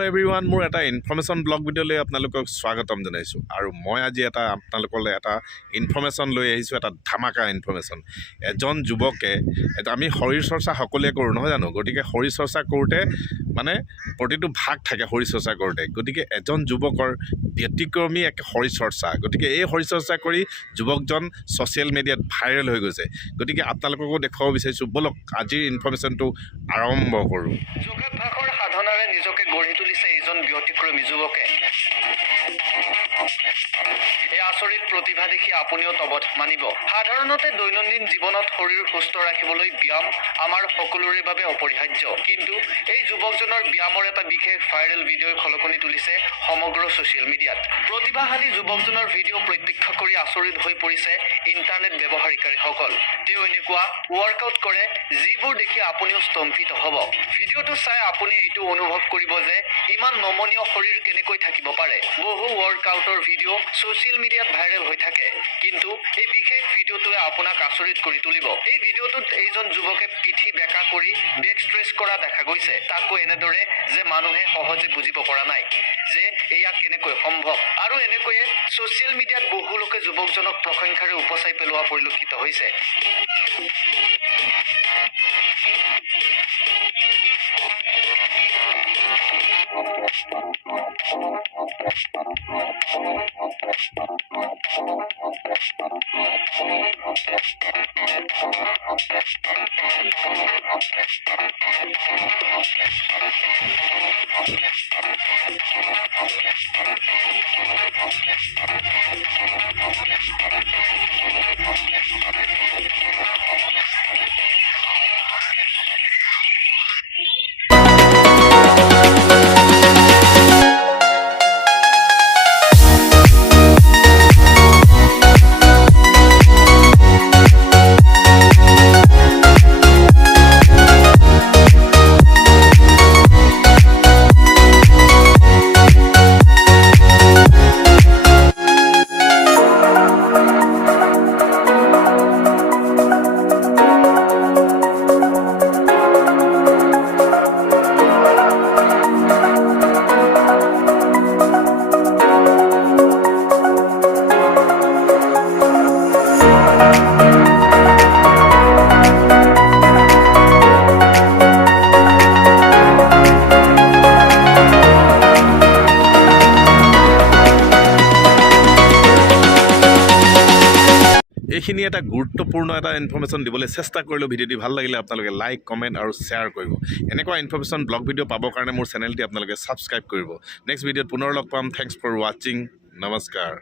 everyone মোৰ এটা information blog ভিডিঅ'লৈ আপোনালোকক স্বাগতম জনাইছোঁ আৰু মই আজি আপোনালোকলৈ এটা ইনফৰমেশ্যন লৈ আহিছোঁ এটা ধামাকা ইনফৰমেশ্যন এজন যুৱকে আমি শৰীৰ চৰ্চা সকলোৱে কৰোঁ নহয় জানো গতিকে শৰীৰ চৰ্চা কৰোঁতে মানে প্ৰতিটো ভাগ থাকে শৰীৰ চৰ্চা কৰোঁতে গতিকে এজন যুৱকৰ ব্যতিক্ৰমী এক শৰীৰ চৰ্চা গতিকে এই শৰীৰ চৰ্চা কৰি যুৱকজন ছ'চিয়েল মিডিয়াত ভাইৰেল হৈ গৈছে গতিকে আপোনালোককো দেখুৱাব বিচাৰিছোঁ ব'লক আজিৰ ইনফৰমেশ্যনটো আৰম্ভ কৰোঁ যোগাভ্যাসৰ সাধনাৰে নিজকে গঢ়ি তুলিছে এইজন ব্যতিক্ৰমী যুৱকে এই আচৰিত প্ৰতিভা দেখি আপুনিও তবত মানিব সাধাৰণতে দৈনন্দিন জীৱনত শৰীৰ সুস্থ ৰাখিবলৈ ব্যায়াম আমাৰ সকলোৰে বাবে অপৰিহাৰ্য কিন্তু এই যুৱকজনৰ ব্যায়ামৰ এটা বিশেষ ভাইৰেল ভিডিঅ'ই খলকনি তুলিছে সমগ্ৰ ছ'চিয়েল মিডিয়াত প্ৰতিভাশালী যুৱকজনৰ ভিডিঅ' প্ৰত্যক্ষ কৰি আচৰিত হৈ পৰিছে ইণ্টাৰনেট ব্যৱহাৰকাৰীসকল তেওঁ এনেকুৱা ৱৰ্কআউট কৰে যিবোৰ দেখি আপুনিও স্তম্ভিত হ'ব ভিডিঅ'টো চাই আপুনি এইটো অনুভৱ কৰিব যে ইমান নমনীয় শৰীৰ কেনেকৈ থাকিব পাৰে বহু ৱৰ্কআউটৰ ভিডিঅ' ছ'চিয়েল মিডিয়াত ভাইৰেল হৈ থাকে কিন্তু এই বিশেষ ভিডিঅ'টোৱে আপোনাক আচৰিত কৰি তুলিব এই ভিডিঅ'টোত এইজন যুৱকে পিঠি বেকা কৰি বেক ষ্ট্ৰেচ কৰা দেখা গৈছে তাকো এনেদৰে যে মানুহে সহজে বুজিব পৰা নাই যে এয়া কেনেকৈ সম্ভৱ আৰু এনেকৈয়ে ছ'চিয়েল মিডিয়াত বহু লোকে যুৱকজনক প্ৰশংসাৰে উপচাই পেলোৱা পৰিলক্ষিত হৈছে এইখিনি এটা গুৰুত্বপূৰ্ণ এটা ইনফৰমেশ্যন দিবলৈ চেষ্টা কৰিলোঁ ভিডিঅ'টি ভাল লাগিলে আপোনালোকে লাইক কমেণ্ট আৰু শ্বেয়াৰ কৰিব এনেকুৱা ইনফৰমেশ্যন ব্লগ ভিডিঅ' পাবৰ কাৰণে মোৰ চেনেলটি আপোনালোকে ছাবস্ক্ৰাইব কৰিব নেক্সট ভিডিঅ'ত পুনৰ লগ পাম থেংকছ ফৰ ৱাচিং নমস্কাৰ